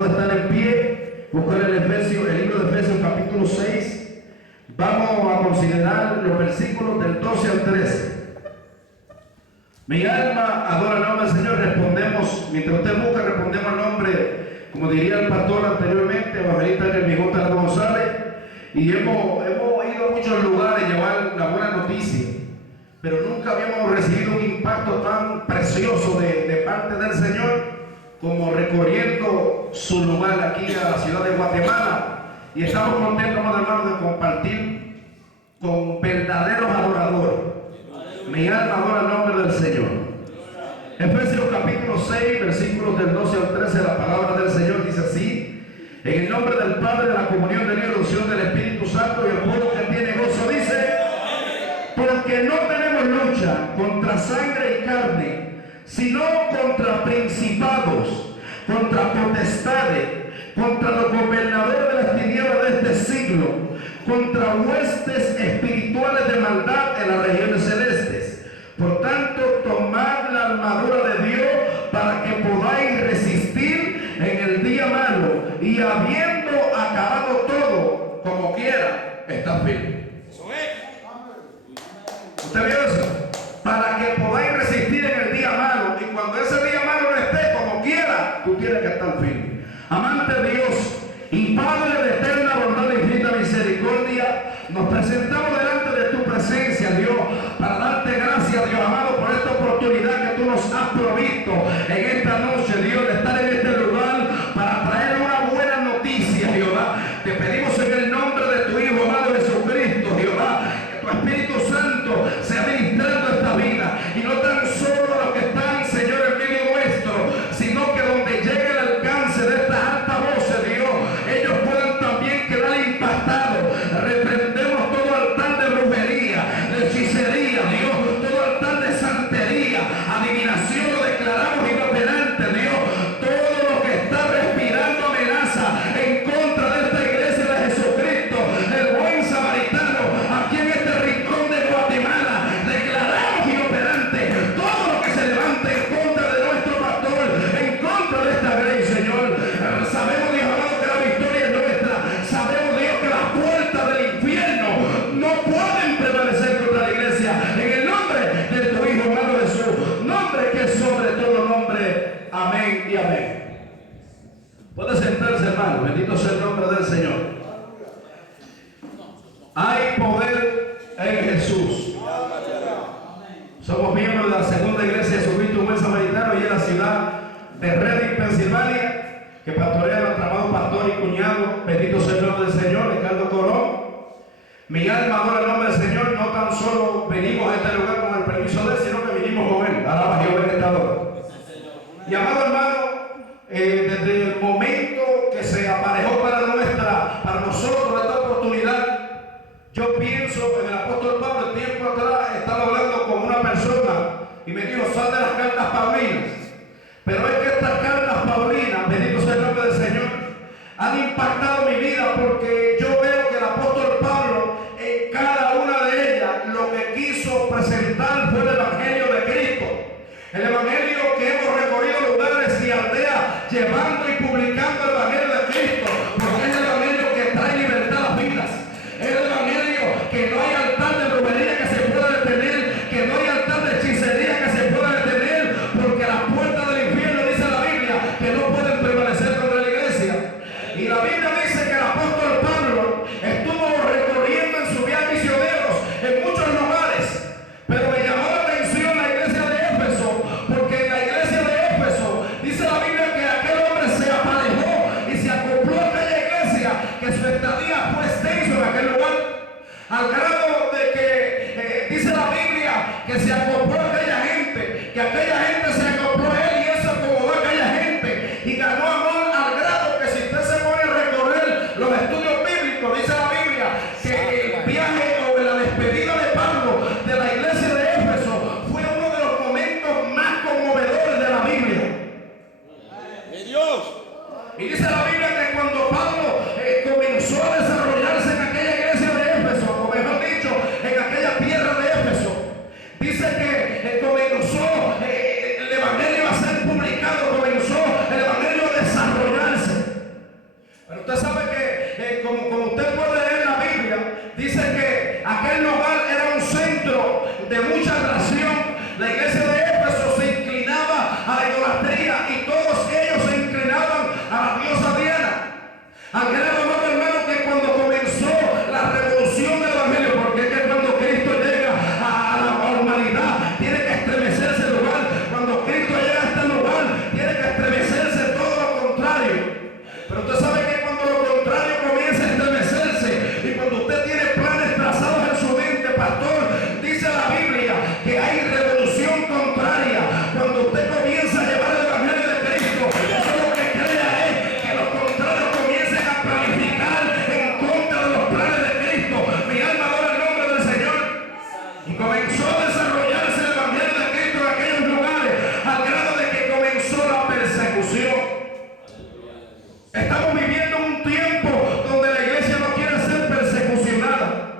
Estar en pie, buscar el libro de Efesios capítulo 6. Vamos a considerar los versículos del 12 al 13. Mi alma adora el nombre del Señor. Respondemos, mientras usted busca, respondemos el nombre, como diría el pastor anteriormente, evangelista Hermigota González. Y hemos ido a muchos lugares a llevar la buena noticia, pero nunca habíamos recibido un impacto tan precioso de parte del Señor como recorriendo su lugar aquí a la ciudad de Guatemala. Y estamos contentos, hermanos, de compartir con verdaderos adoradores. Mi alma adora el nombre del Señor. Efesios capítulo 6, versículos del 12 al 13, la palabra del Señor dice así: en el nombre del Padre, de la comunión de Dios, la unción del Espíritu Santo y el pueblo que tiene gozo, dice: porque no tenemos lucha contra sangre y carne, sino contra principados, contra potestades, contra los gobernadores de las tinieblas de este siglo, contra huestes espirituales de maldad en las regiones celestes. Por tanto, tomad la armadura de Dios para que podáis resistir en el día malo, y habiendo acabado todo, como quiera, estar firme. ¿Usted vio eso? Para que podáis resistir en el día malo, y cuando ese día malo no esté, como quiera, tú tienes que estar firme. Amante de Dios y Padre de eterna bondad e infinita misericordia, nos presentamos delante de tu presencia, Dios, para darte gracias, Dios amado, por esta oportunidad que tú nos has provisto en esta noche, Dios, de estar en este lugar para traer una buena noticia, Jehová. Te pedimos en el nombre de tu Hijo amado Jesucristo, Jehová, que tu Espíritu Santo sea ministrando esta vida, y no tan solo los que están, Señor, en medio nuestro, sino que donde llegue el alcance de estas altas voces, Dios, ellos puedan también quedar impactados. Reprendemos todo altar de brujería, de hechicería, Dios, todo altar de santería, adivinación, lo declaramos inoperante, Dios. Todo lo que está respirando amenaza en contra de esta iglesia de Jesucristo, el buen samaritano, aquí en este rincón de Guatemala, declaramos inoperante todo lo que se levante en contra de nuestro pastor, en contra de esta grey, Señor. Sabemos, Dios amado, que la victoria es nuestra. Sabemos, Dios, que las puertas del infierno no pueden prevalecer contra la iglesia. En el nombre de tu Hijo amado Jesús, nombre que es sobre todo nombre. Amén y amén. Puede sentarse, hermano. Bendito sea el nombre del Señor. Hay poder en Jesús. Somos miembros de la segunda iglesia de Jesucristo un buen samaritano, y en la ciudad de Reading, Pensilvania, que pastorea nuestro amado pastor y cuñado, bendito sea el nombre del Señor, Ricardo Colón. Mi alma adora el nombre del Señor. No tan solo venimos a este lugar con el permiso de él, sino que vinimos con él. Alaba a Jehová en esta hora. Y amado hermano, desde el momento que se aparejó para nosotros esta oportunidad, yo pienso en el apóstol Pablo. El tiempo atrás estaba hablando con una persona y me dijo: sal de las cartas paulinas. Pero es que estas cartas paulinas, bendito sea el nombre del Señor, han impactado mi vida, porque yo veo que el apóstol Pablo, en cada una de ellas, lo que quiso presentar fue el evangelio de Cristo. El evangelio que hemos recorrido lugares y aldeas llevando y publicando el evangelio de Cristo, porque es el evangelio que trae libertad a las vidas. Es el evangelio que no hay altar de brujería que se pueda detener, que no hay altar de hechicería que se pueda detener, porque las puertas del infierno, dice la Biblia, que no pueden prevalecer contra la iglesia. Y la Biblia dice que el apóstol Pablo estuvo recorriendo en su viaje misioneros en muchos lugares, pero me llamó la atención la iglesia de Éfeso, porque en la iglesia de Éfeso dice la Biblia que aquel hombre se aparejó y se acopló a aquella iglesia, que su estadía fue extenso en aquel lugar, al grado de que dice la Biblia que se acopló a aquella gente, que aquella gente se acopló a él, y eso acomodó a aquella gente y ganó amor, al grado que si usted se pone a recorrer los estudios bíblicos, dice la Biblia que el viaje o la despedida de Pablo de la iglesia de Éfeso fue uno de los momentos más conmovedores de la Biblia. Y dice la Biblia que cuando Pablo comenzó a desarrollarse en aquella iglesia de Éfeso, o mejor dicho, en aquella tierra de Éfeso, dice que comenzó el evangelio a ser publicado, comenzó el evangelio a desarrollarse. Estamos viviendo un tiempo donde la iglesia no quiere ser persecucionada.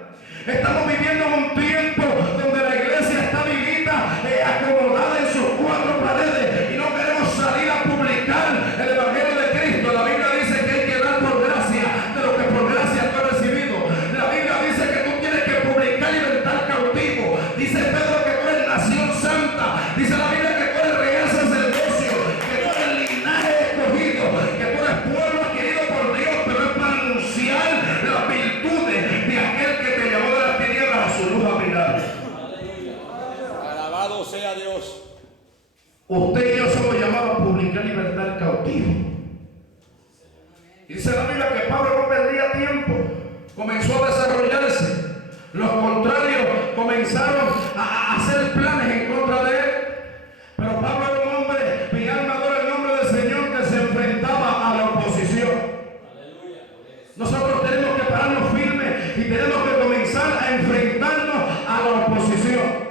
Estamos viviendo un tiempo donde la iglesia está vivida, acomodada en sus cuatro paredes y no queremos salir a publicar el evangelio de Cristo. La Biblia dice que hay que dar por gracia de lo que por gracia tú has recibido. La Biblia dice que tú tienes que publicar y libertar cautivo. Dice Pedro que tú eres nación santa. Dice la Biblia que tú eres real sacerdocio, que tú eres linaje escogido, que tú eres pueblo adquirido por Dios, pero es para anunciar las virtudes de aquel que te llamó de las tinieblas a su luz admirable. Alabado sea Dios. Usted y yo somos llamados a publicar y libertar cautivo. Dice la Biblia que Pablo no perdía tiempo, comenzó a desarrollarse. Los contrarios comenzaron a hacer planes en contra de él. Pero Pablo era un hombre, mi alma adora el nombre del Señor, que se enfrentaba a la oposición. Nosotros tenemos que pararnos firmes y tenemos que comenzar a enfrentarnos a la oposición.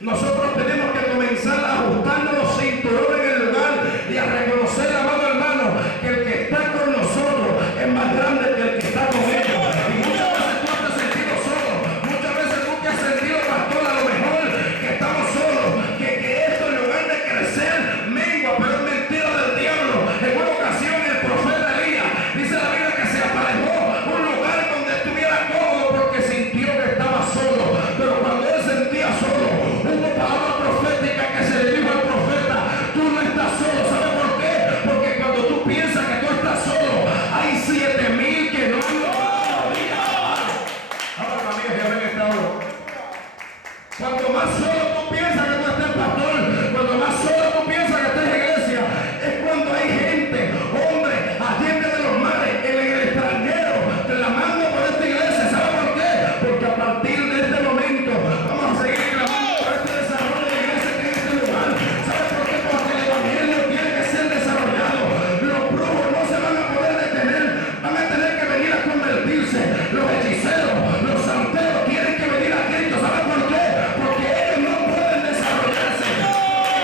Nosotros tenemos que comenzar a ajustarnos los cinturones en el lugar y a reconocer, amado hermano, que el que está con nosotros es más grande que el que está con ellos. Y muchas veces tú te has sentido solo, muchas veces tú te has sentido, pastor, a lo mejor que estamos solos, que esto en lugar de crecer, mengua, pero es mentira del diablo. En una ocasión el profeta Elías, dice la Biblia que se aparejó un lugar donde estuviera cómodo porque sintió que estaba solo. Pero cuando él sentía solo, hubo palabra profética que se le dijo al profeta: tú no estás solo. ¿Sabe por qué? Porque cuando tú piensas que tú estás solo, hay 7,000 que no han logrado vida. Ahora familia que ven esta hora. Cuanto más solo tú piensas que tú estás, pastor, cuando más solo tú piensas que estás en iglesia, es cuando hay gente, hombre, allende de los mares, en el extranjero, clamando por esta iglesia. ¿Sabe por qué? Porque a partir de este momento vamos a seguir clamando por este desarrollo de iglesia que hay en este lugar. ¿Sabe por qué? Porque el evangelio tiene que ser desarrollado. Los brujos no se van a poder detener, van a tener que venir a convertirse. Los hechiceros, los santeros tienen que venir a Cristo. ¿Sabe por qué? Porque ellos no pueden desarrollarse.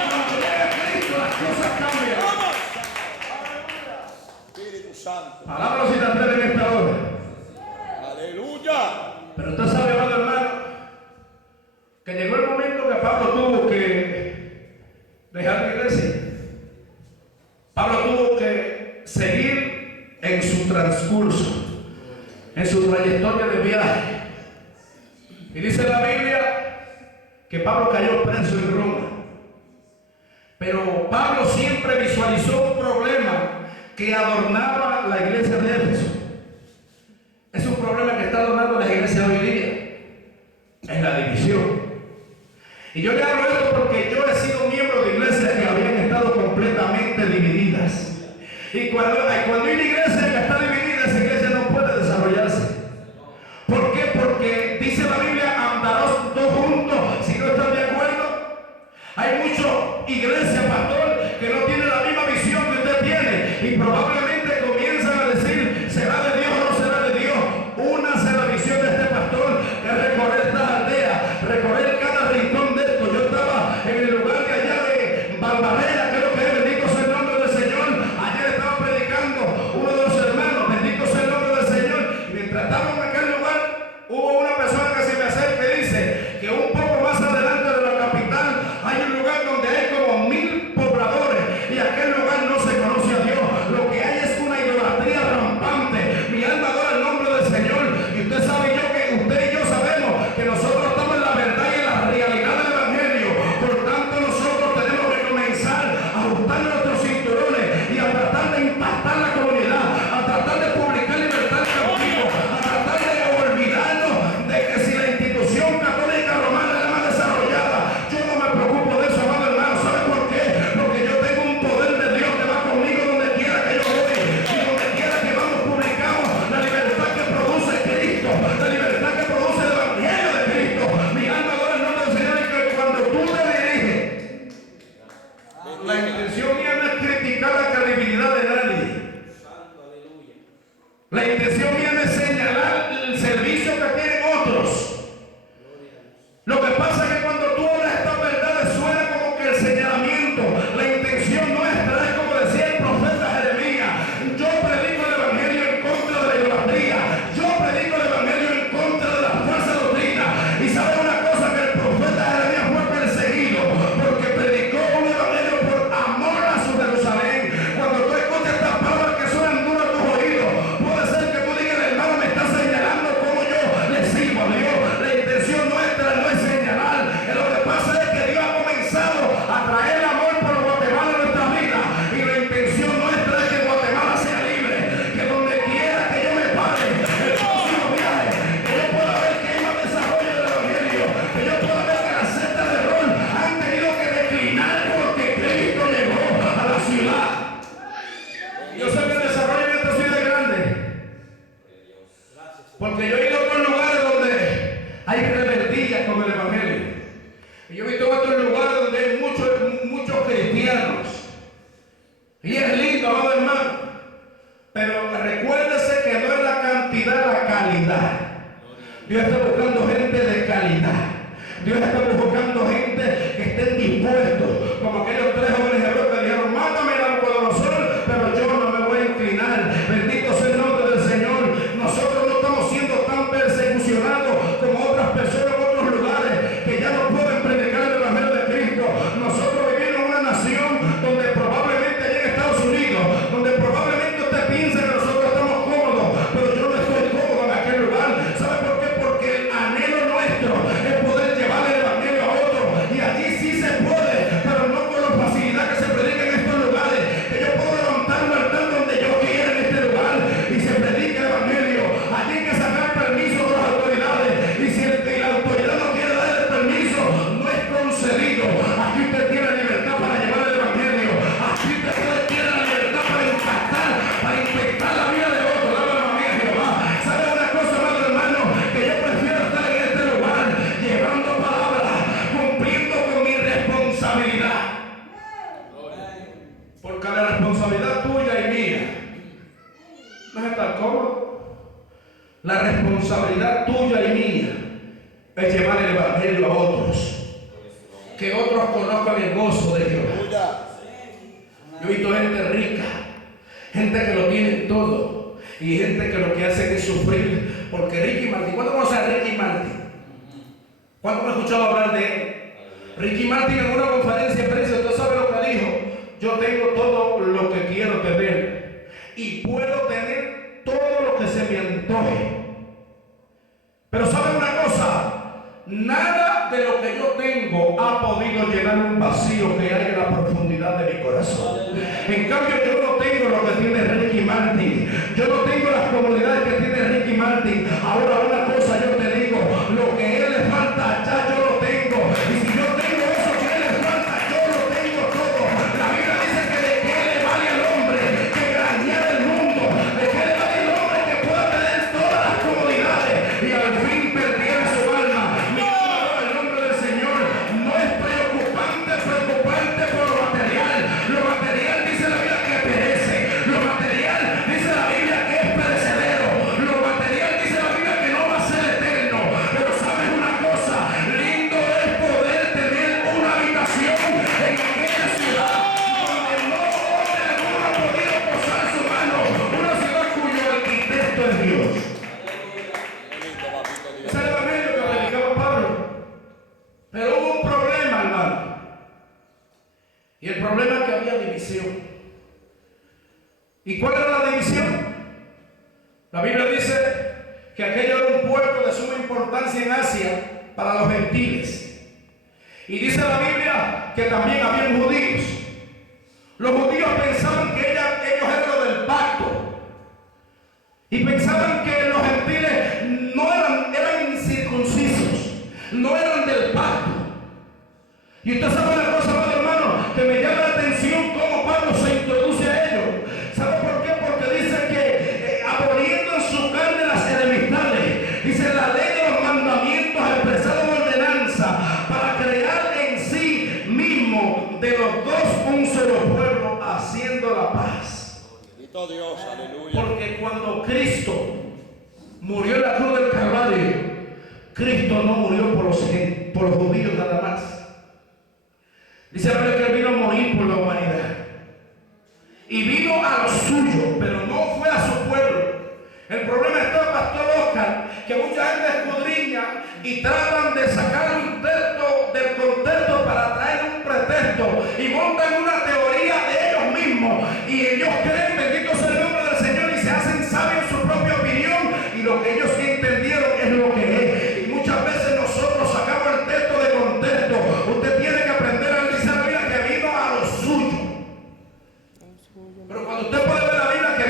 Cuando llega Cristo las cosas cambian. Espíritu Santo. Palabras y las en esta hora. Aleluya. Pero usted sabe, amado hermano, que llegó el momento que Pablo tuvo que dejar la iglesia. Pablo tuvo que seguir en su transcurso, en su trayectoria de viaje. Y dice la Biblia que Pablo cayó preso en Roma. Pero Pablo siempre visualizó un problema que adornaba la iglesia de Éfeso. Es un problema que está adornando la iglesia hoy día. Es la división. Y yo le hablo esto porque yo he sido miembro de iglesias que habían estado completamente divididas. Y cuando hay una iglesia que está dividida, esa iglesia no puede desarrollarse. ¿Por qué? Porque dice la Biblia: andarás dos juntos si no están de acuerdo. Hay muchas iglesias, pastor, que no tienen la misma visión que usted tiene y probablemente comienzan a decir: ¿será de Dios o no será de Dios? Únase a la visión de este pastor, que es recorrer estas aldeas, recorrer cada rincón de esto. Yo estaba en el lugar de allá de Barbarera, creo que es, bendito sea el nombre del Señor. Ayer estaba predicando uno de los hermanos, bendito sea el nombre del Señor. Y mientras estábamos en aquel lugar, hubo una persona que se me acerca y dice que un poco más adelante de la capital hay un lugar donde hay como 1,000 pobladores y aquel lugar no se conoce a Dios. Lo que hay es una idolatría rampante. Mi alma adora el nombre del Señor. Y usted sabe que usted y yo sabemos que nosotros estamos en la verdad y en la realidad del evangelio. Por tanto, nosotros tenemos que comenzar a ajustar nuestros cinturones y a tratar de impactar la comunidad, a tratar de publicar libertad cautivo, a tratar de olvidarnos de que si la institución católica romana es la más desarrollada, yo no me preocupo de eso, amado hermano. ¿Sabe por qué? Porque yo tengo un poder de Dios que va conmigo donde quiera que yo voy, y donde quiera que vamos publicamos la libertad que produce Cristo, la libertad que produce el evangelio de Cristo. Mi alma adora el nombre del Señor. Y que cuando tú te diriges, la intención mía no es criticar la credibilidad de nadie. La intención mía no es señalar el servicio que tienen otros. Lo que pasa es que cuando tú hablas estas verdades suena como que el señalamiento. La intención nuestra es como decía el profeta Jeremías: yo Porque yo he ido a otros lugares donde hay rebeldía con el Evangelio. Y yo he visto otros lugares donde hay muchos cristianos. Y es lindo, amado hermano. Pero recuérdese que no es la cantidad, la calidad. Dios está buscando gente de calidad. Dios está buscando gente que estén dispuestos, como aquellos 3 jóvenes hebreos que dijeron: mátame Nabucodonosor, pero yo no me voy a inclinar. Bendito sea el nombre del Señor. Nosotros no estamos siendo tan persecucionados como otras personas en otros lugares que ya no pueden predicar el Evangelio de Cristo. Nosotros vivimos en una nación donde probablemente allá en Estados Unidos, donde probablemente usted piensa que nosotros estamos cómodos, pero yo no estoy cómodo en aquel lugar. ¿Sabe por qué? Porque el anhelo nuestro es poder llevar el Evangelio a otro, y allí sí se puede, pero no con la facilidad que se predica en estos lugares. Que yo puedo levantar un altar donde yo quiera en este lugar y se predica el Evangelio. Allí hay que sacar permiso de las autoridades, y si la autoridad no quiere dar el permiso, no es concedido. Aquí usted tiene libertad para llevar el Evangelio. Aquí usted tiene la libertad para impactar, para infectar la vida de otro. La alma mía, Jehová. ¿Sabe una cosa, amado hermano? Que yo prefiero estar en este lugar llevando palabras, cumpliendo con mi responsabilidad. Porque la responsabilidad tuya y mía no es estar cómodo. La responsabilidad tuya y mía es llevar el Evangelio a otros, que otros conozcan el gozo de Dios. Aleluya. Yo he visto gente rica, gente que lo tiene todo, y gente que lo que hace es sufrir. Porque Ricky Martin, ¿cuándo conoce a Ricky Martin? ¿Cuándo me he escuchado hablar de él? Ricky Martin en una conferencia de prensa, ¿usted sabe lo que dijo? Yo tengo todo lo que quiero tener y puedo tener todo lo que se me antoje. Pero ¿sabe una cosa? Nada de lo que yo tengo ha podido llenar un vacío que hay en la profundidad de mi corazón. En cambio, yo no tengo lo que tiene Ricky Martin. Yo no tengo las comodidades que tiene Ricky Martin. Ahora, una cosa yo te digo: lo que a él le falta, ya yo lo tengo. Y si yo tengo eso que a él le falta, yo lo tengo todo. La Biblia dice que de qué le vale al hombre que granjear el mundo, de qué le vale al hombre que pueda tener todas las comodidades y al fin perder su alma. El nombre del Señor no es preocupante por lo material. Lo material dice la Biblia que perece. Lo material dice la Biblia que es perecedero. Lo material dice la Biblia que no va a ser eterno. Pero ¿sabes una cosa? Lindo es poder tener una habitación en aquella ciudad donde no hombre alguno ha podido posar su mano. Una ciudad cuyo arquitecto es Dios. Qué lindo, papito Dios. Ese es el evangelio que predicaba Pablo. Pero hubo un problema, hermano. Y el problema es que había división. ¿Y cuál era la división? La Biblia dice que aquello era un puerto de suma importancia en Asia para los gentiles. Y dice la Biblia que también habían judíos. Los judíos pensaban que ellos eran los del pacto. Y pensaban que los gentiles no eran incircuncisos, no eran del pacto. Y usted sabe una cosa, amado hermano, que me llama la atención cómo Pablo se introduce a ellos. ¿Sabe por qué? Porque dice que aboliendo en su carne las enemistades, dice la ley de los mandamientos expresada en ordenanza, para crear en sí mismo de los dos un solo pueblo, haciendo la paz. Bendito Dios, aleluya. Porque cuando Cristo murió en la cruz del Calvario, Cristo no murió por los judíos nada más. Dice la Biblia que él vino a morir por la humanidad. Y vino a los suyos, pero no fue a su pueblo. El problema está, Pastor Oscar, que mucha gente escudriña y tratan de sacar un texto del contexto para traer un pretexto y montan una teoría de ellos mismos. Y ellos creen, bendito sea el nombre del Señor, y se hacen sabios su propia opinión. Y lo que ellos entendieron es lo que es. Y muchas veces nosotros sacamos el texto de contexto. Usted tiene que aprender a analizar la Biblia que vino a los suyos. Pero cuando usted puede ver la Biblia que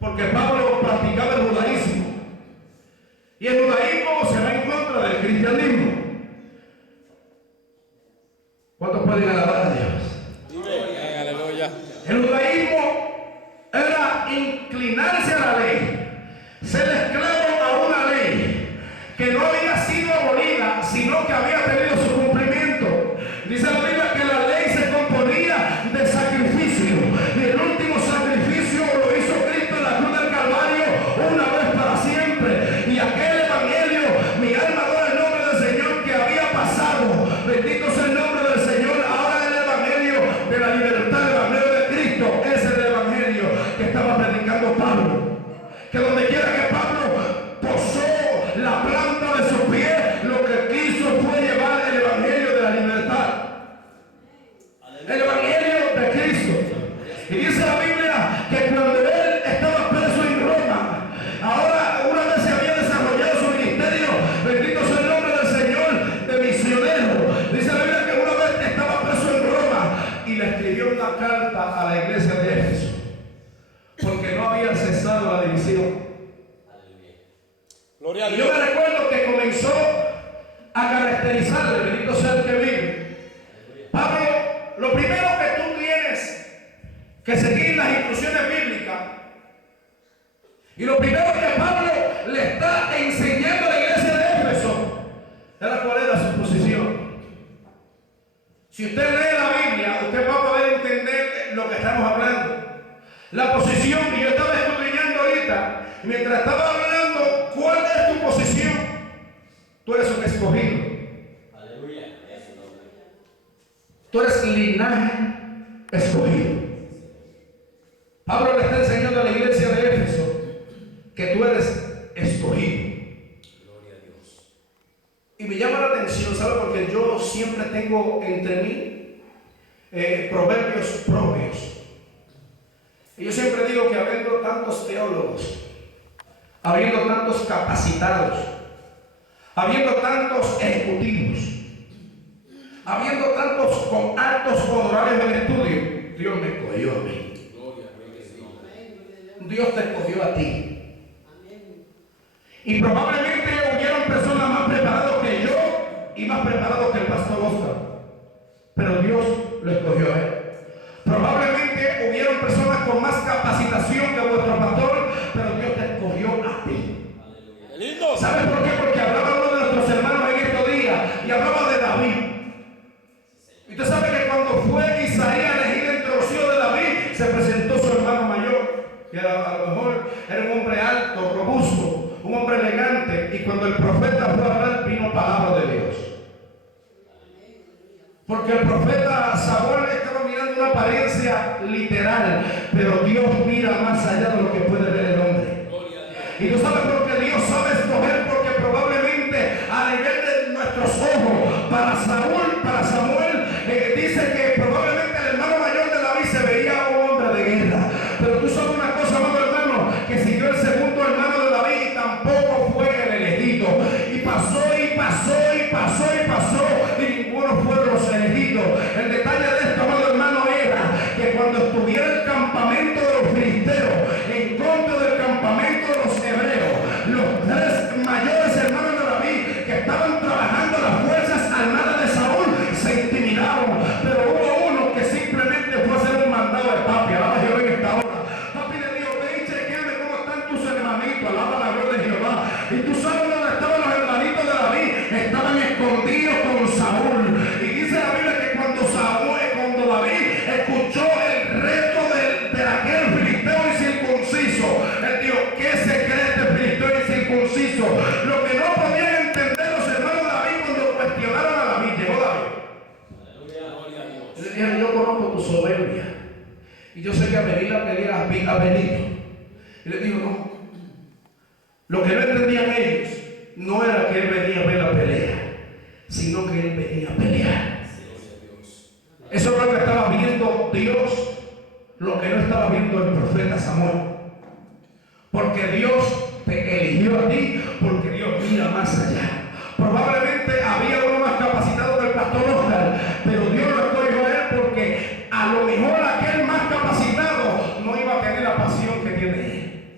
porque Pablo practicaba el judaísmo. Y el judaísmo se va en contra del cristianismo. ¿Cuántos pueden alabar a Dios? Aleluya. El judaísmo era inclinarse a la ley, ser esclavo a una ley que no había sido abolida, sino que había tenido su cumplimiento. Dice la Biblia que la ley se componía de sacrificio, y el último sacrificio lo hizo Cristo en la cruz del Calvario una vez para siempre. Y aquel evangelio, mi alma adora el nombre del Señor, que había pasado, bendito sea el nombre del Señor. Ahora el evangelio de la libertad, el evangelio de Cristo, ese es el evangelio que estaba predicando Pablo. Que donde quiera que Pablo posó la planta de su pie, lo que quiso fue llevar el evangelio de la libertad, el evangelio de Cristo. Y dice la Biblia que cuando él estaba preso en Roma, ahora una vez se había desarrollado su ministerio, bendito sea el nombre del Señor, de misionero. Dice la Biblia que una vez estaba preso en Roma y le escribió una carta a la iglesia de Éfeso, porque no había cesado la división. Gloria a Y yo Dios. me recuerdo que comenzó a caracterizarle, bendito sea el que vive. Pablo, lo primero que tú tienes que seguir las instrucciones bíblicas, y lo primero que Pablo le está enseñando a la iglesia de Éfeso, era cuál era su posición. Si usted lee la Biblia, usted va a poder entender lo que estamos hablando. La posición que yo estaba escudriñando ahorita, y mientras estaba hablando, ¿cuál es tu posición? Tú eres un escogido. Aleluya. Tú eres linaje escogido. Pablo le está enseñando a la iglesia de Éfeso que tú eres escogido. Gloria a Dios. Y me llama la atención, ¿sabe? Porque yo siempre tengo entre mí proverbios propios. Y yo siempre digo que habiendo tantos teólogos, habiendo tantos capacitados, habiendo tantos ejecutivos, habiendo tantos con altos honorarios en estudio, Dios me escogió a mí. Dios te escogió a ti. Y probablemente hubieron personas más preparadas que yo y más preparados que el pastor Oscar, pero Dios lo escogió a él. Probablemente hubieron personas con más capacitación que vuestro pastor, pero Dios te escogió a ti. ¡Qué lindo! ¿Sabes por qué? Porque hablaba uno de nuestros hermanos en estos días y hablaba de David. Y usted sabe que cuando fue Isaías elegido entre los hijos de David, se presentó su hermano mayor, que a lo mejor era un hombre alto, robusto, un hombre elegante, y cuando el profeta fue a hablar, vino palabra de Dios. Porque el profeta Samuel estaba mirando una apariencia literal, pero Dios mira más allá de lo que puede ver el hombre. Y tú sabes por qué Dios sabe escoger, porque probablemente a nivel de nuestros ojos, para Samuel, dice que probablemente el hermano mayor de David se veía un hombre de guerra. Pero tú sabes una cosa, amado hermano, que siguió el segundo hermano de David y tampoco fue el elegido. Y pasó y pasó y pasó y pasó, y ninguno fueron los elegidos. El detalle de esto, amado hermano, era que cuando estuviera el campamento de los filisteos en contra del campamento de los hebreos, los tres mayores hermanos de David que estaban trabajando las fuerzas armadas de Saúl se intimidaron, pero hubo uno que simplemente fue a hacer un mandado de papi. Alaba a Jehová en esta hora. Papi le dijo: ve y chequeame cómo están tus hermanitos. Alaba la gloria de Jehová. Y tú sabes dónde estaban los hermanitos de David. Estaban escondidos con Saúl. Y dice la Biblia que cuando David escuchó el reto de aquel filisteo incircunciso, él dijo: ¿qué se cree este filisteo incircunciso? Lo que no podían entender los hermanos de David cuando cuestionaron a David, llegó David. Y le dijeron: yo conozco tu soberbia, y yo sé que a venir la pelea ha venido. Y le dijo: no. Lo que no entendían ellos no era que él venía a ver la pelea, sino que él venía a pelear. Eso es lo que estaba viendo Dios, lo que no estaba viendo el profeta Samuel. Porque Dios te eligió a ti, porque Dios mira más allá. Probablemente había uno más capacitado que el pastor Oscar, pero Dios lo escogió a él porque a lo mejor aquel más capacitado no iba a tener la pasión que tiene él.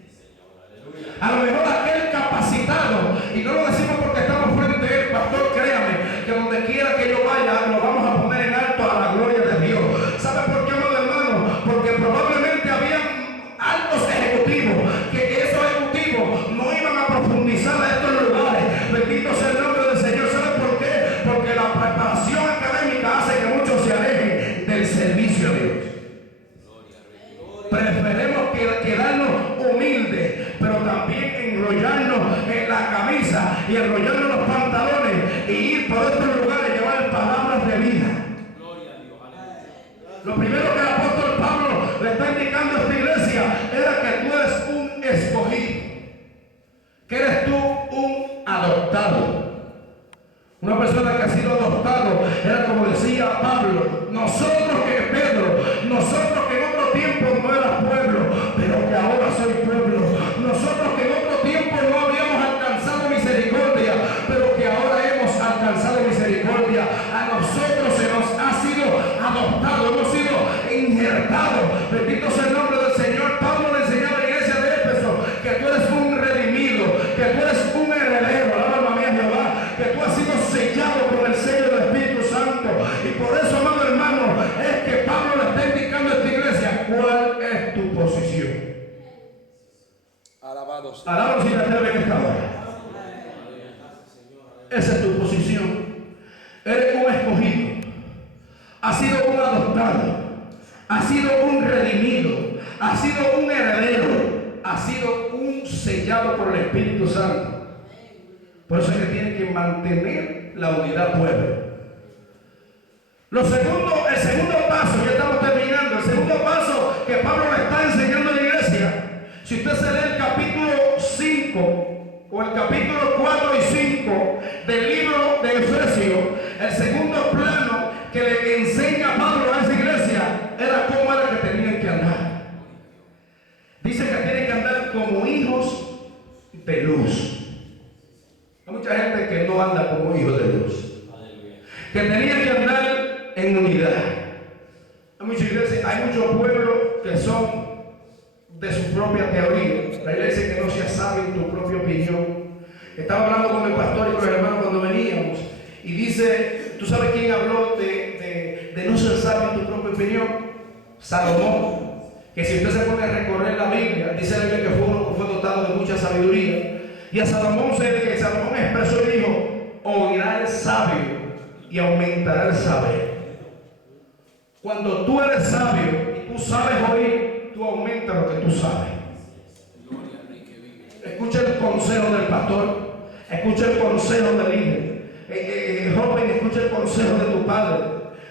Preferimos quedarnos humildes, pero también enrollarnos en la camisa y enrollarnos los pantalones y ir por estos lugares y llevar palabras de vida. Lo primero que el apóstol Pablo le está indicando a esta iglesia era que tú eres un escogido, que eres tú un adoptado. Una persona que ha sido adoptado era como decía Pablo, nosotros que Pedro, nosotros que en otro tiempo no era pueblo, pero que ahora soy pueblo, nosotros que en otro tiempo no habíamos alcanzado misericordia, pero que ahora hemos alcanzado misericordia. A nosotros se nos ha sido adoptado, hemos sido injertados. Bendito sea el nombre del Señor. Pablo le enseñaba a la iglesia de Éfeso que tú eres un redimido, que tú eres un heredero, alma mía Jehová, que tú has sido sellado con el sello del Espíritu Santo. Y por eso, amado hermano, es que Pablo le está indicando a esta iglesia cuál es tu posición. Alabado sea. Alabado si te atreves en esta hora. Esa es tu posición. Eres un escogido, has sido un adoptado, has sido un redimido, has sido un heredero, has sido un sellado por el Espíritu Santo. Por eso es que tiene que mantener la unidad pueblo. El segundo paso, ya estamos terminando, el segundo paso que Pablo le está enseñando a la iglesia, si usted se lee el capítulo 5 o el capítulo 4 y 5 del libro de Efesios, el segundo plano que le enseña Pablo a esa iglesia era cómo era que tenían que andar. Dice que tienen que andar como hijos de luz. Hay mucha gente que no anda como hijos de luz, que tenían que andar en unidad. Hay muchas iglesias, hay muchos pueblos que son de su propia teoría. La iglesia que no se sabe en tu propia opinión. Estaba hablando con el pastor y con el hermano cuando veníamos y dice, ¿tú sabes quién habló de no ser sabio en tu propia opinión? Salomón. Que si usted se pone a recorrer la Biblia, dice la Biblia que fue uno que fue dotado de mucha sabiduría. Y a Salomón expresó y dijo, oirá el sabio y aumentará el saber. Cuando tú eres sabio y tú sabes oír, tú aumentas lo que tú sabes. Escucha el consejo del pastor, escucha el consejo del líder. Joven, escucha el consejo de tu padre.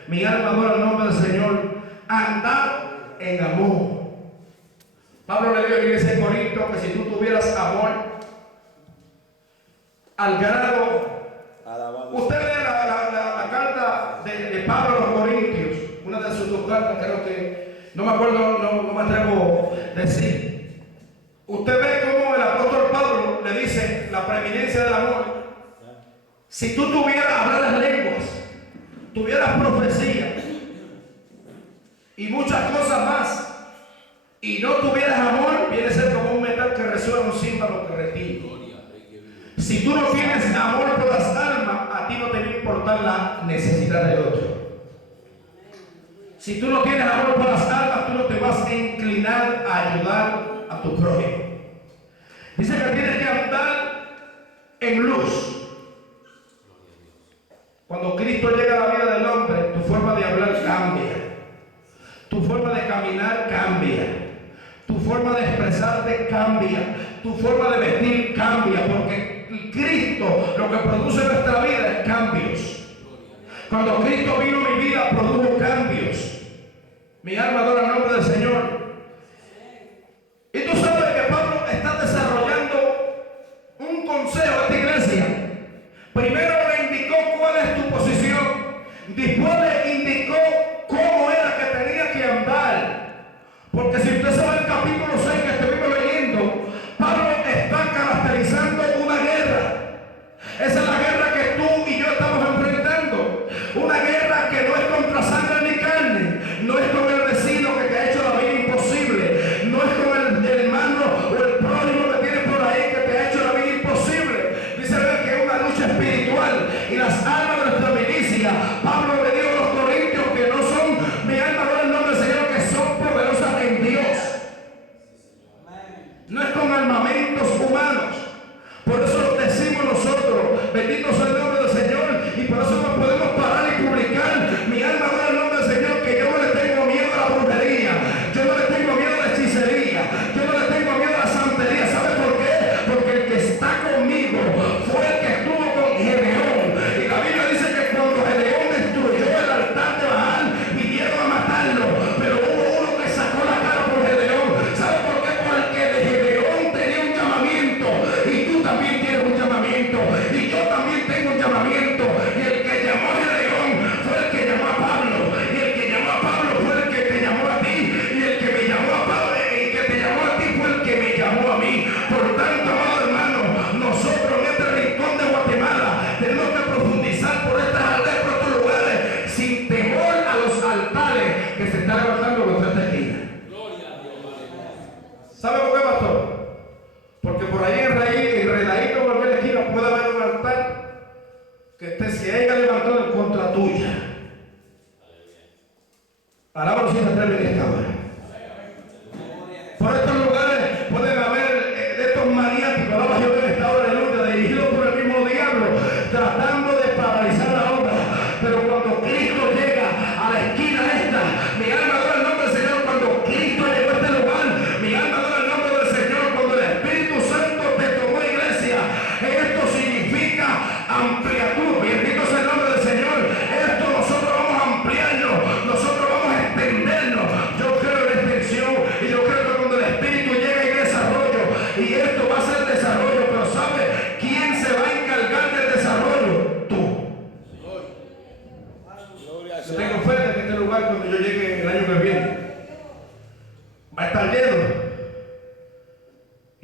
Mi alma adora el nombre del Señor. Andad en amor. Pablo le dijo a la iglesia de Corinto que si tú tuvieras amor al grado, usted lee la carta de Pablo a los Corintios, una de sus dos cartas, creo que, no me acuerdo, no me atrevo a decir. Usted ve cómo el apóstol Pablo le dice la preeminencia del amor. Si tú tuvieras hablar las lenguas, tuvieras profecía y muchas cosas más, y no tuvieras amor, viene a ser como un metal que resuena, un címbalo que retira. Si tú no tienes amor por las almas, a ti no te va a importar la necesidad del otro. Si tú no tienes amor por las almas, tú no te vas a inclinar a ayudar a tu prójimo. Dice que tienes que andar en luz. Cuando Cristo llega a la vida del hombre, tu forma de hablar cambia. Tu forma de caminar cambia. Tu forma de expresarte cambia. Tu forma de vestir cambia. Porque Cristo lo que produce en nuestra vida es cambios. Cuando Cristo vino a mi vida, produjo cambios. Mi alma adora el nombre del Señor. Y tú sabes que Pablo está desarrollando un consejo a esta iglesia. Primero le indicó cuál es tu posición. Después le indicó cómo era que tenía que andar. Porque si usted sabe el capítulo 6 que estuvimos leyendo, Pablo está caracterizando una guerra. Esa es la guerra que tú y yo estamos enfrentando. Una guerra que no es contra sangre ni carne. No es con el vecino que te ha hecho la vida imposible.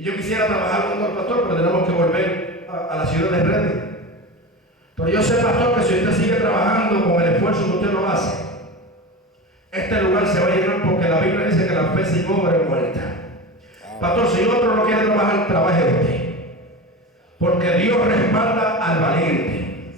Y yo quisiera trabajar con el pastor, pero tenemos que volver a la ciudad de Redding. Pero yo sé, pastor, que si usted sigue trabajando con el esfuerzo que usted lo hace, este lugar se va a llenar, porque la Biblia dice que la fe sin obra es muerta. Pastor, si otro no quiere trabajar, trabaje usted. Porque Dios respalda al valiente.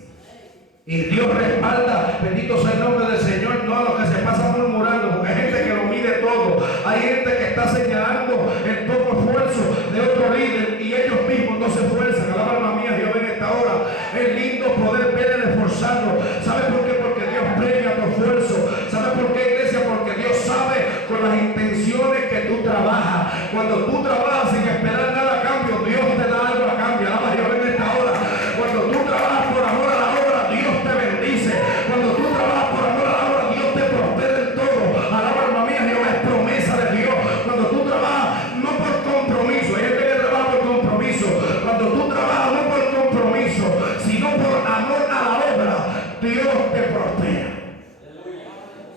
Y Dios respalda, bendito sea el nombre del Señor, no a los que se pasan murmurando, porque hay gente que lo mide todo. Hay gente que está señalando el poco esfuerzo de otro líder y ellos mismos no se esfuerzan. Alaba alma mía, Dios, en esta hora. Es lindo poder ver el esforzando. ¿Sabe por qué? Porque Dios premia tu esfuerzo. ¿Sabe por qué, iglesia? Porque Dios sabe con las intenciones que tú trabajas. Cuando tú trabajas sin esperar nada a cambio, Dios te da algo a cambio. Alaba Dios en esta hora. Cuando tú trabajas por amor a la obra, Dios te bendice. Cuando tú trabajas por amor a la obra, Dios te prospera en todo. Alaba alma mía, Dios, es promesa de Dios. Cuando tú trabajas no por compromiso, hay gente que trabaja por compromiso. Cuando tú trabajas no por compromiso, sino por amor a la obra, Dios te prospera.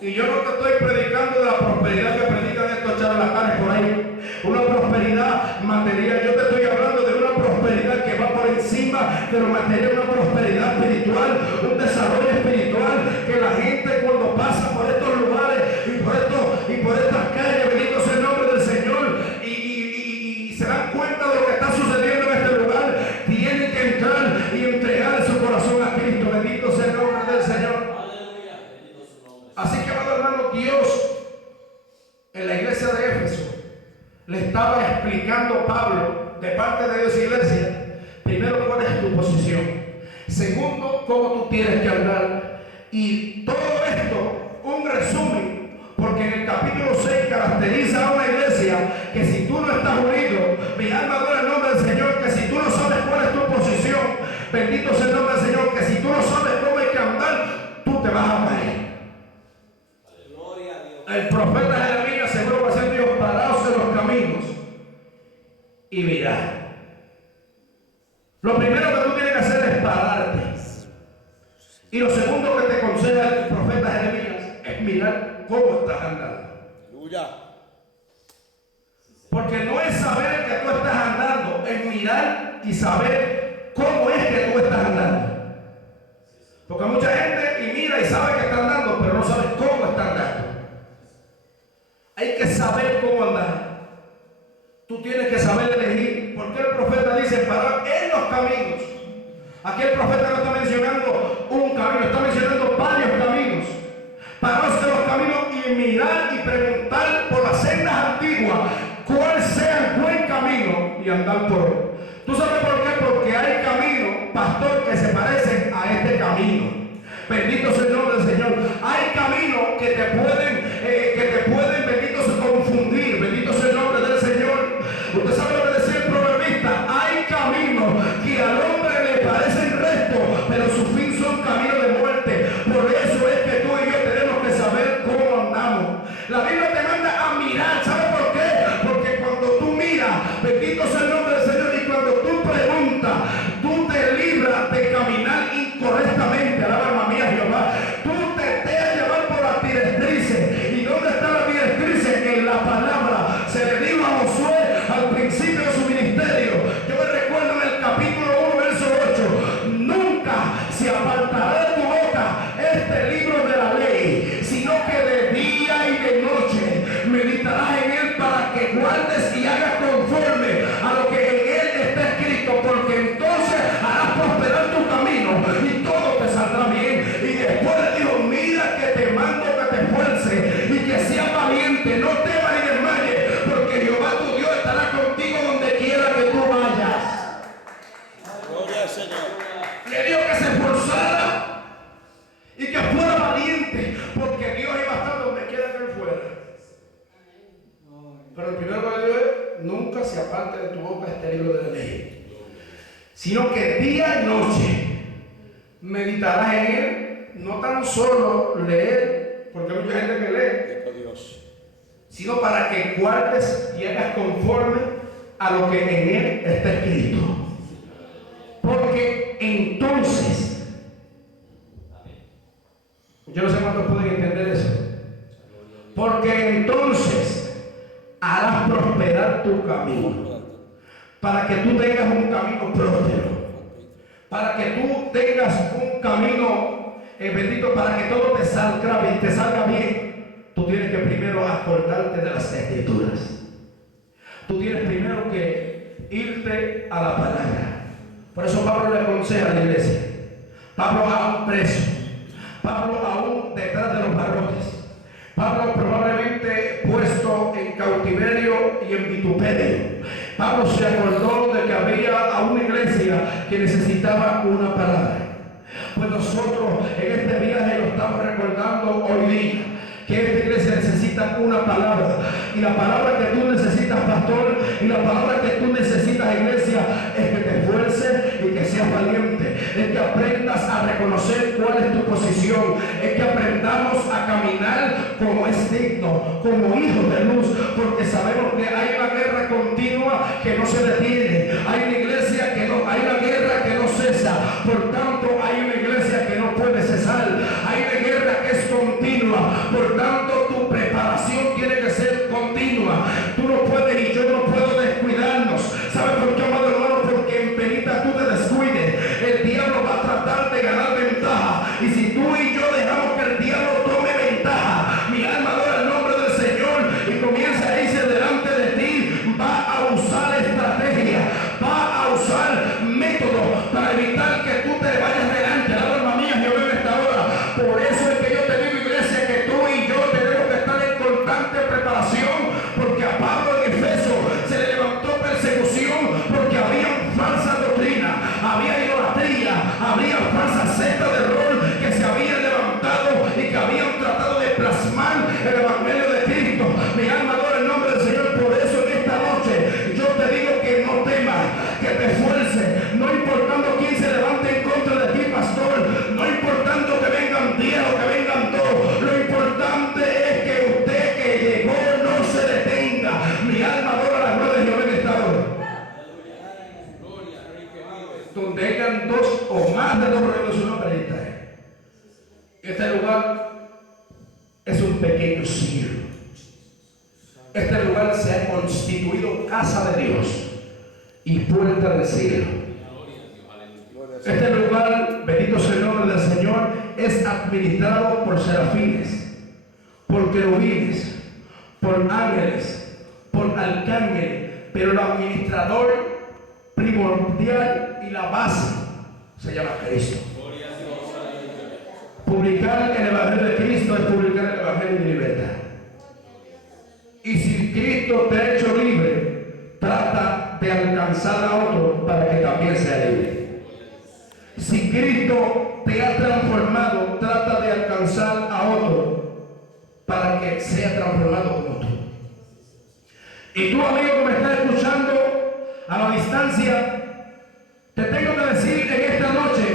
Y yo no te estoy predicando de la prosperidad que predican estos charlatanes por ahí, una prosperidad material. Yo te estoy hablando de una prosperidad que va por encima de lo material, una prosperidad espiritual, un desarrollo espiritual, que la gente cuando pasa por estos lugares y por estas calles, bendito sea el nombre del Señor, y se dan cuenta de lo que está sucediendo en este lugar, tienen que entrar y entregar su corazón a Cristo. Bendito sea el nombre del Señor. Así que, amado hermano, Dios en la iglesia de Éfeso le estaba explicando Pablo de parte de Dios, iglesia, primero cuál es tu posición, segundo cómo tú tienes que andar, y todo esto un resumen, porque en el capítulo 6 caracteriza a una iglesia que si tú no estás unido, mi alma adora el nombre del Señor, que si tú no sabes cuál es tu posición, bendito sea el nombre del Señor, que si tú no sabes cómo hay que andar, tú te vas a caer. El profeta Jeremías seguro va a ser Dios, paraos en los caminos y mirad. Lo primero que tú tienes que hacer es pararte. Y lo segundo que te aconseja el profeta Jeremías es mirar cómo estás andando. Aleluya. Porque no es saber que tú estás andando, es mirar y saber cómo es que tú estás andando. Porque mucha gente mira y sabe que está andando, pero no sabe cómo está andando. Hay que saber cómo andar. Tú tienes que saber elegir. Porque el profeta dice parar en los caminos. Aquí el profeta no está mencionando un camino, está mencionando varios caminos. Paraos en los caminos y mirar y preguntar por las sendas antiguas cuál sea el buen camino y andar por él. ¿Tú sabes por qué? Porque hay caminos, pastor, que se parecen a este camino. Bendito sea el nombre del Señor. Hay caminos que te pueden, bendito sea, confundir. Bendito sea el nombre del Señor. Usted sabe lo que decía el proverbista. Hay caminos que al hombre le parecen rectos, pero su fin son caminos de muerte. Por eso es que tú y yo tenemos que saber cómo andamos. La Biblia te manda a mirar. ¿Sabe por qué? Porque cuando tú miras, bendito sea el nombre del Señor, y cuando tú preguntas, tú te libras de caminar incorrectamente. Alaba alma mía, Jehová. Tú te dejas llevar por las directrices. ¿Y dónde está la directriz? En la palabra. Se le dijo a Josué al principio de su ministerio. Yo me recuerdo en el capítulo 1, verso 8. Nunca se apartará de tu boca este libro de la ley, sino que de día y de noche meditarás en él para que guardes y hagas conforme a lo que en él está escrito, porque entonces harás prosperar tu camino y todo te saldrá bien. Y después le dijo, mira que te mando que te esfuerces y que seas valiente, no temas ni desmayes, porque Jehová tu Dios estará contigo donde quiera que tú vayas. Gloria al Señor. Le dijo que se esforzara y que fuera valiente, porque Dios iba a estar donde quiera que él fuera. Pero el primero que le dijo es, nunca se aparte de tu boca este libro de la ley, sino que día y noche meditarás en él. No tan solo leer, porque hay mucha gente que lee, Gloria a Dios. sino para que guardes y hagas conforme a lo que en él está escrito. Porque entonces, yo no sé cuántos pueden entender eso. Porque entonces harás prosperar tu camino. para que tú tengas un camino próspero, para que tú tengas un camino bendito, para que todo te salga bien. Tú tienes que primero acordarte de las Escrituras. Tú tienes primero que irte a la palabra. Por eso Pablo le aconseja a la iglesia. Pablo aún preso, Pablo aún detrás de los barrotes, Pablo probablemente puesto en cautiverio y en vituperio. Pablo se acordó de que había a una iglesia que necesitaba una palabra. Pues nosotros en este viaje lo estamos recordando hoy día, que esta iglesia necesita una palabra, y la palabra que tú necesitas, pastor, y la palabra que tú necesitas, iglesia, es que te esfuerces y que seas valiente, es que aprendas a reconocer cuál es tu posición, es que aprendamos a caminar como es digno, como hijos de luz, porque sabemos que hay una guerra continua que no se detiene, hay una iglesia que no, hay una guerra que no cesa, por tanto hay una iglesia que no puede cesar, hay una guerra que es continua, por tanto tu preparación tiene que ser continua. Tú no puedes y yo no puedo descuidarnos. ¿Sabes por qué, amado hermano? Porque en penita tú te descuides, el diablo va a tratar de ganar ventaja, y si tú y yo dejamos que el diablo tome ventaja, mi alma adora el nombre del Señor y comienza a irse delante de ti, va a usar estrategia, va a usar métodos para evitar que tú te vayas delante. La alma mía, Jehová, en esta hora. Por eso es que yo te digo, iglesia, que tú y yo tenemos que estar en constante preparación, porque a Pablo en Efeso se le levantó persecución porque había falsa doctrina, había idolatría, había falsas sectas de rol que se habían levantado y que habían tratado de plasmar el evangelio de Cristo. Mi alma adora el nombre del Señor. Por eso en esta noche yo te digo que no temas, que te esfuerces, no importando quién se levante en contra de ti, pastor, no importando que vengan 10 o que vengan 2, lo importante es que usted que llegó no se detenga. Mi alma adora la gloria de Jehová en esta hora. Donde hayan 2 o más de 2 reunidos su nombre, ahí está. Este lugar es un pequeño cielo. Este lugar se ha constituido casa de Dios y puerta del cielo. Este lugar, bendito sea el nombre del Señor, es administrado por serafines, por querubines, por ángeles, por arcángeles, pero el administrador primordial y la base se llama Cristo. Publicar el evangelio de Cristo es publicar el evangelio de libertad. Y si Cristo te ha hecho libre, trata de alcanzar a otro para que también sea libre. Si Cristo te ha transformado, trata de alcanzar a otro para que sea transformado como tú. Y tú, amigo que me estás escuchando a la distancia, te tengo que decir en esta noche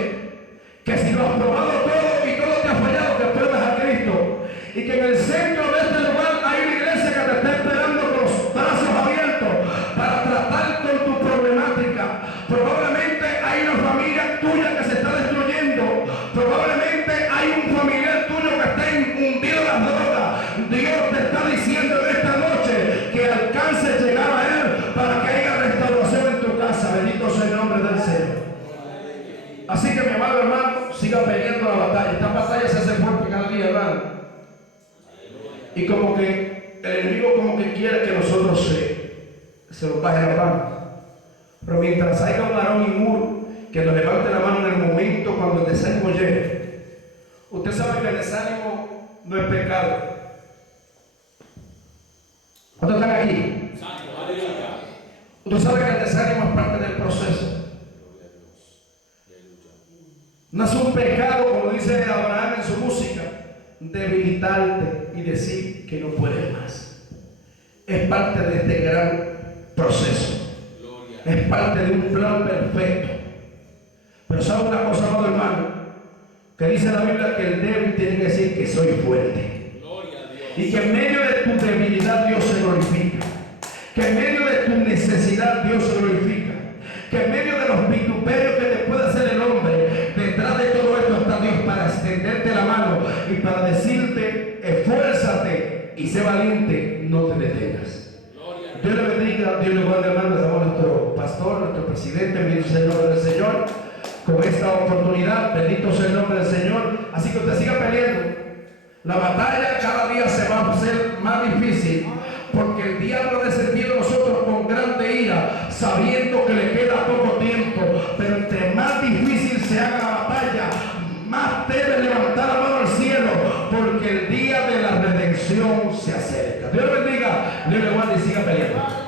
que si lo has probado todo y todo te ha fallado, que pruebas a Cristo, y que en el centro de este lugar hay una iglesia que te está esperando con los brazos abiertos para tratar con tu problemática. Probablemente hay una familia tuya que se está destruyendo, probablemente hay un familiar tuyo que está hundido en las drogas. Dios te está diciendo en esta noche que alcances llegar a Él para que haya restauración en tu casa. Bendito sea el nombre del Señor. Así que, mi amado hermano, siga peleando la batalla. Esta batalla se hace fuerte cada día, hermano. Y como que el enemigo como que quiere que nosotros se nos baje la mano. Pero mientras haya un varón inmuro que nos levante la mano en el momento cuando el desánimo llegue. Usted sabe que el desánimo no es pecado. ¿Cuántos están aquí? Usted sabe que el desánimo es parte del proceso. No es un pecado, como dice Abraham en su música, debilitarte y decir que no puedes más. Es parte de este gran proceso. Es parte de un plan perfecto. Pero ¿sabe una cosa, amado hermano? Que dice la Biblia que el débil tiene que decir que soy fuerte. Y que en medio de tu debilidad Dios se glorifica. Que en medio de tu necesidad Dios se glorifica. Que en medio de los vituperios que te puede hacer el hombre, detrás de todo esto está Dios para extenderte la mano y para decirte, esfuérzate y sé valiente, no te detengas. Dios le bendiga. bendiga. Dios le guarde, hermano. Le damos a nuestro pastor, nuestro presidente. Bendito sea el nombre del Señor. Con esta oportunidad, bendito sea el nombre del Señor. Así que usted siga peleando. La batalla cada día se va a hacer más difícil, porque el diablo ha descendido a nosotros con grande ira, sabiendo que le queda poco tiempo. Pero entre más difícil se haga la batalla, más debe levantar la mano al cielo, porque el día de la redención se acerca. Dios bendiga, Dios le guarde y siga peleando.